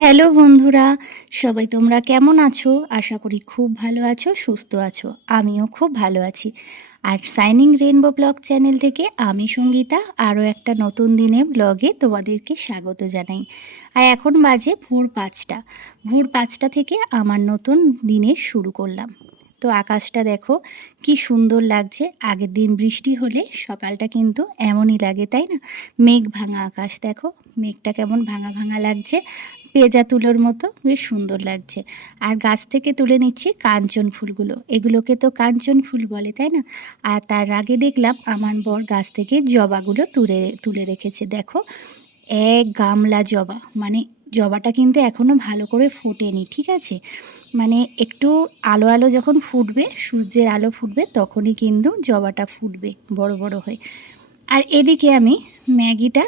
Hello বন্ধুরা, সবাই তোমরা কেমন আছো? আশা করি খুব ভালো আছো, সুস্থ আছো। আমিও খুব ভালো আছি। Are shining rainbow blog channel থেকে আমি সঙ্গীতা আরও একটা নতুন দিনের ব্লগে তোমাদেরকে স্বাগত জানাই। আর এখন বাজে ভোর ৫টা। ভোর ৫টা থেকে আমার নতুন দিনের শুরু করলাম। তো আকাশটা দেখো কি সুন্দর লাগছে। আগের দিন বৃষ্টি হলে সকালটা কিন্তু এমনই লাগে, তাই না? মেঘ ভাঙা আকাশ দেখো, মেঘটা কেমন ভাঙা ভাঙা লাগছে, পেঁজা তুলোর মতো বেশ সুন্দর লাগছে। আর গাছ থেকে তুলে নিচ্ছি কাঞ্চন ফুলগুলো, এগুলোকে তো কাঞ্চন ফুল বলে, তাই না? আর তার আগে দেখলাম আমার বর গাছ থেকে জবাগুলো তুলে তুলে রেখেছে। দেখো, এক গামলা জবা, মানে জবাটা কিন্তু এখনও ভালো করে ফোটেনি, ঠিক আছে? মানে একটু আলো আলো যখন ফুটবে, সূর্যের আলো ফুটবে, তখনই কিন্তু জবাটা ফুটবে বড় বড় হয়ে। আর এদিকে আমি ম্যাগিটা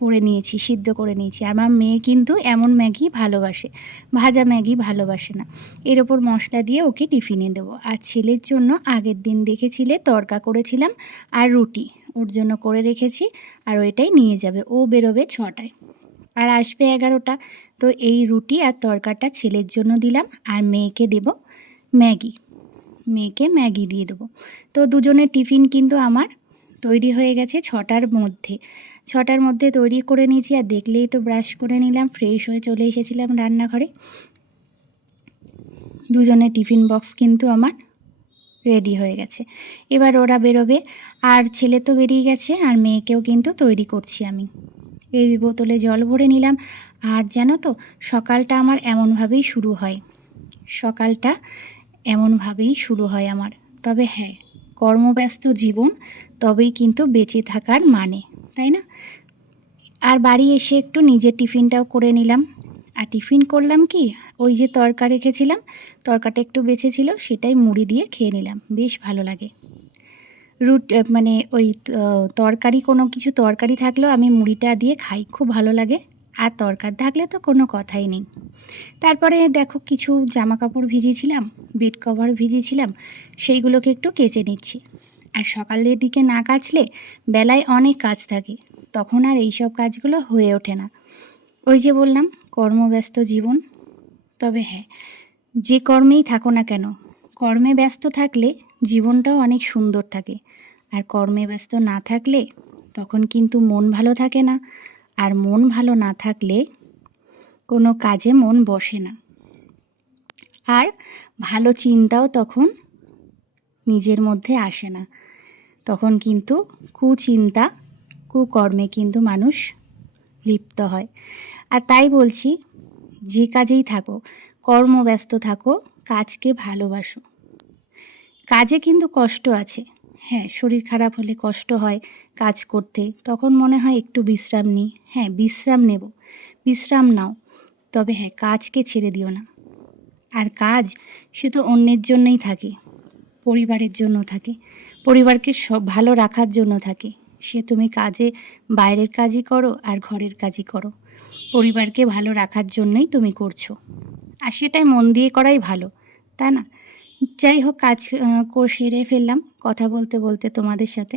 করে নিয়েছি, সিদ্ধ করে নিয়েছি। আমার মেয়ে কিন্তু এমন ম্যাগি ভালোবাসে, ভাজা ম্যাগি ভালোবাসে না। এর ওপর মশলা দিয়ে ওকে টিফিনে দেবো। আর ছেলের জন্য আগের দিন দেখেছিলে তড়কা করেছিলাম, আর রুটি ওর জন্য করে রেখেছি। আর ওইটাই নিয়ে যাবে, ও বেরোবে 6টায় আর আসবে 11টা। তো এই রুটি আর তড়কাটা ছেলের জন্য দিলাম, আর মেয়েকে দেব ম্যাগি, মেয়েকে ম্যাগি দিয়ে দেবো। তো দুজনের টিফিন কিন্তু আমার তৈরি হয়ে গেছে 6টার মধ্যে। 6টার মধ্যে তৈরি করে নিয়েছি। আর দেখলেই তো ব্রাশ করে নিলাম, ফ্রেশ হয়ে চলে এসেছিলাম রান্নাঘরে। দুজনের টিফিন বক্স কিন্তু আমার রেডি হয়ে গেছে। এবার ওরা বেরোবে। আর ছেলে তো বেরিয়ে গেছে, আর মেয়েকেও কিন্তু তৈরি করছি আমি। এই বোতলে জল ভরে নিলাম। আর জানো তো, সকালটা আমার এমনভাবেই শুরু হয়, সকালটা এমনভাবেই শুরু হয় আমার। তবে হ্যাঁ, কর্মব্যস্ত জীবন, তবেই কিন্তু বেঁচে থাকার মানে, তাই না? আর বাড়ি এসে একটু নিজের টিফিনটাও করে নিলাম। আর টিফিন করলাম কি, ওই যে তড়কা রেখেছিলাম, তড়কাটা একটু বেঁচে ছিল, সেটাই মুড়ি দিয়ে খেয়ে নিলাম, বেশ ভালো লাগে। মানে ওই তরকারি, কোনো কিছু তরকারি থাকলেও আমি মুড়িটা দিয়ে খাই, খুব ভালো লাগে। আর তরকারি থাকলে তো কোনো কথাই নেই। তারপরে দেখো, কিছু জামা কাপড় ভিজিয়েছিলাম, বেড কভার ভিজিয়েছিলাম, সেইগুলোকে একটু কেচে নিচ্ছি। আর সকালের দিকে না কাচলে বেলায় অনেক কাজ থাকে, তখন আর এইসব কাজগুলো হয়ে ওঠে না। ওই যে বললাম, কর্মব্যস্ত জীবন। তবে হ্যাঁ, যে কর্মেই থাকো না কেন, কর্মে ব্যস্ত থাকলে জীবনটাও অনেক সুন্দর থাকে। আর কর্মে ব্যস্ত না থাকলে তখন কিন্তু মন ভালো থাকে না। আর মন ভালো না থাকলে কোনো কাজে মন বসে না। আর ভালো চিন্তাও তখন নিজের মধ্যে আসে না। তখন কিন্তু কুচিন্তা, কুকর্মে কিন্তু মানুষ লিপ্ত হয়। আর তাই বলছি, যে কাজেই থাকো, কর্মব্যস্ত থাকো, কাজকে ভালোবাসো। কাজে কিন্তু কষ্ট আছে, হ্যাঁ, শরীর খারাপ হলে কষ্ট হয় কাজ করতে, তখন মনে হয় একটু বিশ্রাম নিই। হ্যাঁ, বিশ্রাম নেব, বিশ্রাম নাও। তবে হ্যাঁ, কাজকে ছেড়ে দিও না। আর কাজ, সে তো অন্যের জন্যই থাকে, পরিবারের জন্য থাকে, পরিবারকে সব ভালো রাখার জন্য থাকে। সে তুমি কাজে, বাইরের কাজই করো আর ঘরের কাজই করো, পরিবারকে ভালো রাখার জন্যই তুমি করছো। আর সেটাই মন দিয়ে করাই ভালো, তাই না? যাই হোক, কাজ সেরে ফেললাম কথা বলতে বলতে তোমাদের সাথে।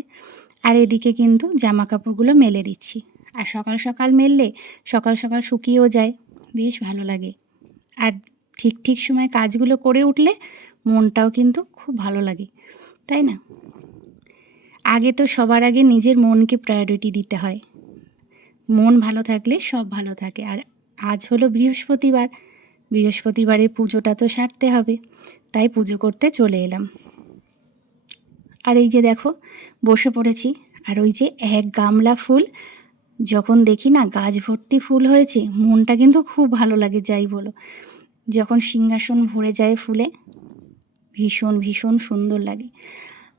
আর এদিকে কিন্তু জামা কাপড়গুলো মেলে দিচ্ছি। আর সকাল সকাল মেললে সকাল সকাল শুকিয়েও যায়, বেশ ভালো লাগে। আর ঠিক ঠিক সময় কাজগুলো করে উঠলে মনটাও কিন্তু খুব ভালো লাগে, তাই না? আগে তো সবার আগে নিজের মনকে প্রায়োরিটি দিতে হয়। মন ভালো থাকলে সব ভালো থাকে। আর আজ হলো বৃহস্পতিবার, বৃহস্পতিবারে পুজোটা তো সারতে হবে, তাই পুজো করতে চলে এলাম। আর এই যে দেখো, বসে পড়েছি। আর ওই যে এক গামলা ফুল যখন দেখি না, গাছ ভর্তি ফুল হয়েছে, মনটা কিন্তু খুব ভালো লাগে, যাই বলো। যখন সিংহাসন ভরে যায় ফুলে, ভীষণ ভীষণ সুন্দর লাগে।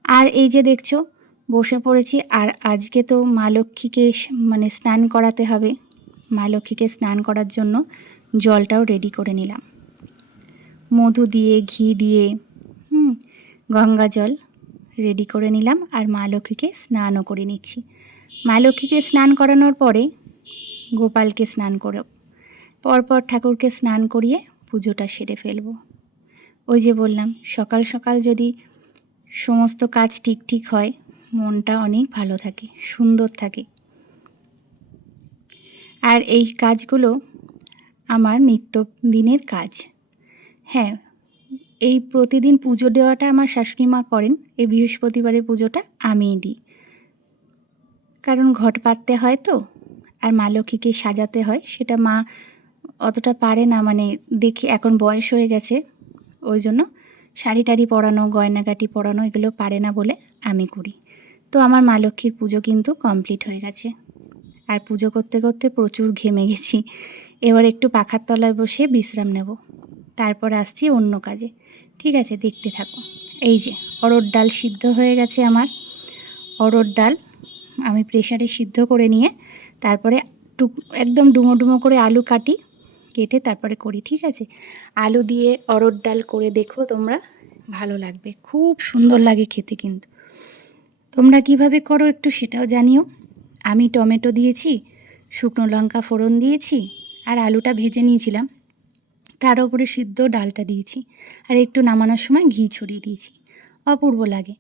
আর এই যে দেখছো, বসে পড়েছি। আর আজকে তো মা লক্ষ্মীকে মানে স্নান করাতে হবে। মা লক্ষ্মীকে স্নান করার জন্য জলটাও রেডি করে নিলাম, মধু দিয়ে, ঘি দিয়ে, গঙ্গা জল রেডি করে নিলাম। আর মা লক্ষ্মীকে স্নানও করে নিচ্ছি। মা লক্ষ্মীকে স্নান করানোর পরে গোপালকে স্নান করব, পরপর ঠাকুরকে স্নান করিয়ে পুজোটা সেরে ফেলব। ওই যে বললাম, সকাল সকাল যদি সমস্ত কাজ ঠিক ঠিক হয়, মনটা অনেক ভালো থাকে, সুন্দর থাকে। আর এই কাজগুলো আমার নিত্যদিনের কাজ। হ্যাঁ, এই প্রতিদিন পুজো দেওয়াটা আমার শাশুড়ি মা করেন। এই বৃহস্পতিবারের পুজোটা আমিই দিই, কারণ ঘট পাততে হয় তো, আর মা লক্ষ্মীকে সাজাতে হয়, সেটা মা অতটা পারে না, মানে দেখি এখন বয়স হয়ে গেছে, ওই জন্য শাড়ি টাড়ি পরানো, গয়নাগাটি পরানো এগুলো পারে না বলে আমি করি। তো আমার মা লক্ষ্মীর পুজো কিন্তু কমপ্লিট হয়ে গেছে, আর পুজো করতে করতে প্রচুর ঘেমে গেছি। এবার একটু পাখার তলায় বসে বিশ্রাম নেব, তারপর আসছি অন্য কাজে। ঠিক আছে, দেখতে থাকো। এই যে অরহর ডাল সিদ্ধ হয়ে গেছে আমার। অরহর ডাল আমি প্রেসারে সিদ্ধ করে নিয়ে তারপরে একদম ডুমো ডুমো করে আলু কেটে তারপরে করি। ঠিক আছে, আলু দিয়ে অরহর ডাল করে দেখো তোমরা, ভালো লাগবে, খুব সুন্দর লাগে খেতে। কিন্তু তোমরা কিভাবে করো একটু সেটাও জানিও। আমি টমেটো দিয়েছি, শুকনো লঙ্কা ফোড়ন দিয়েছি, আর আলুটা ভেজে নিয়েছিলাম, তার উপরে সিদ্ধ ডালটা দিয়েছি, আর একটু নামানোর সময় ঘি ছড়িয়ে দিয়েছি। অপূর্ব লাগে।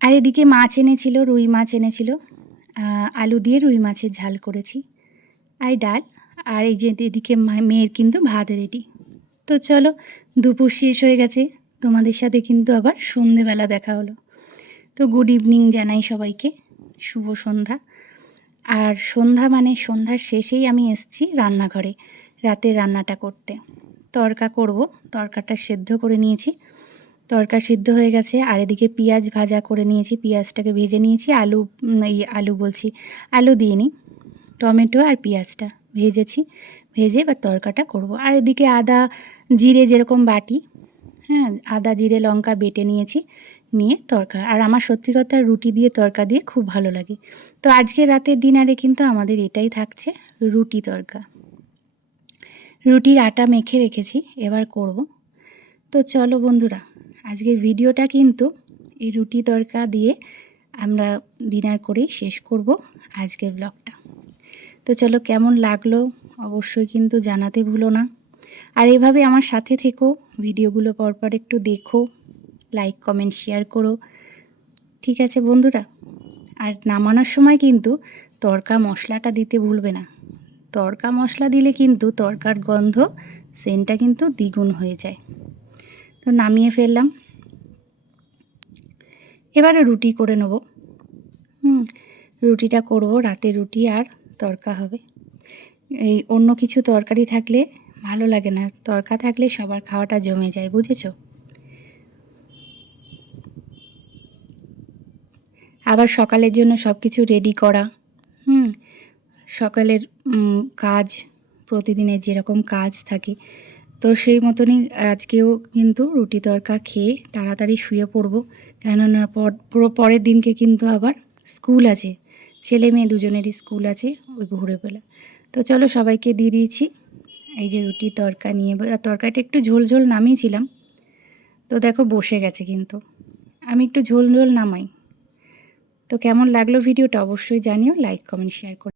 আর এদিকে মাছ এনেছিল, রুই মাছ এনেছিল, আলু দিয়ে রুই মাছের ঝাল করেছি, আর ডাল। আর এই যে এদিকে মেয়ের কিন্তু ভাত রেডি। তো চলো, দুপুর শেষ হয়ে গেছে, তোমাদের সাথে কিন্তু আবার সন্ধেবেলা দেখা হলো। তো গুড ইভিনিং জানাই সবাইকে, শুভ সন্ধ্যা। আর সন্ধ্যা মানে সন্ধ্যার শেষেই আমি এসেছি রান্নাঘরে রাতের রান্নাটা করতে। তড়কা করব, তড়কাটা সেদ্ধ করে নিয়েছি, তড়কা সিদ্ধ হয়ে গেছে। আর এদিকে পেঁয়াজ ভাজা করে নিয়েছি, পেঁয়াজটাকে ভেজে নিয়েছি, আলু দিয়ে নিই, টমেটো আর পেঁয়াজটা ভেজেছি, ভেজে এবার তড়কাটা করব। আর এদিকে আদা জিরে যেরকম বাটি, হ্যাঁ, আদা জিরে লঙ্কা বেটে নিয়েছি, নিয়ে তড়কা। আর আমার সত্যি কথা রুটি দিয়ে তড়কা দিয়ে খুব ভালো লাগে। তো আজকে রাতের ডিনারে কিন্তু আমাদের এটাই থাকছে, রুটি তড়কা। রুটির আটা মেখে রেখেছি, এবার করব। তো চলো বন্ধুরা, আজকের ভিডিওটা কিন্তু এই রুটি তড়কা দিয়ে আমরা ডিনার করেই শেষ করব আজকের ব্লগটা। তো চলো, কেমন লাগলো অবশ্যই কিন্তু জানাতে ভুলো না। আর এভাবে আমার সাথে থেকো, ভিডিওগুলো পরপর একটু দেখো, লাইক কমেন্ট শেয়ার করো। ঠিক আছে বন্ধুরা, আর নামানোর সময় কিন্তু তড়কা মশলাটা দিতে ভুলবে না। তড়কা মশলা দিলে কিন্তু তড়কার গন্ধ সেন্টটা কিন্তু দ্বিগুণ হয়ে যায়। তো নামিয়ে ফেললাম, এবারে রুটি করে নেব। রুটিটা করব, রাতে রুটি আর তড়কা হবে। এই অন্য কিছু তরকারি থাকলে ভালো লাগে না, তড়কা থাকলে সবার খাওয়াটা জমে যায়, বুঝেছো? আবার সকালের জন্য সব কিছু রেডি করা, সকালের কাজ, প্রতিদিনের যেরকম কাজ থাকে, তো সেই মতনই আজকেও কিন্তু রুটি তড়কা খেয়ে তাড়াতাড়ি শুয়ে পড়ব, কেননা পরের দিনকে কিন্তু আবার স্কুল আছে, ছেলে মেয়ে দুজনেরই স্কুল আছে ওই ভোরবেলা। তো চলো, সবাইকে দিয়ে দিয়েছি। এই যে রুটি তড়কা নিয়ে, তরকারিটা একটু ঝোল ঝোল নামিয়েছিলাম, তো দেখো বসে গেছে, কিন্তু আমি একটু ঝোল ঝোল নামাই। তো কেমন লাগলো ভিডিওটা অবশ্যই জানিও, লাইক কমেন্ট শেয়ার করে।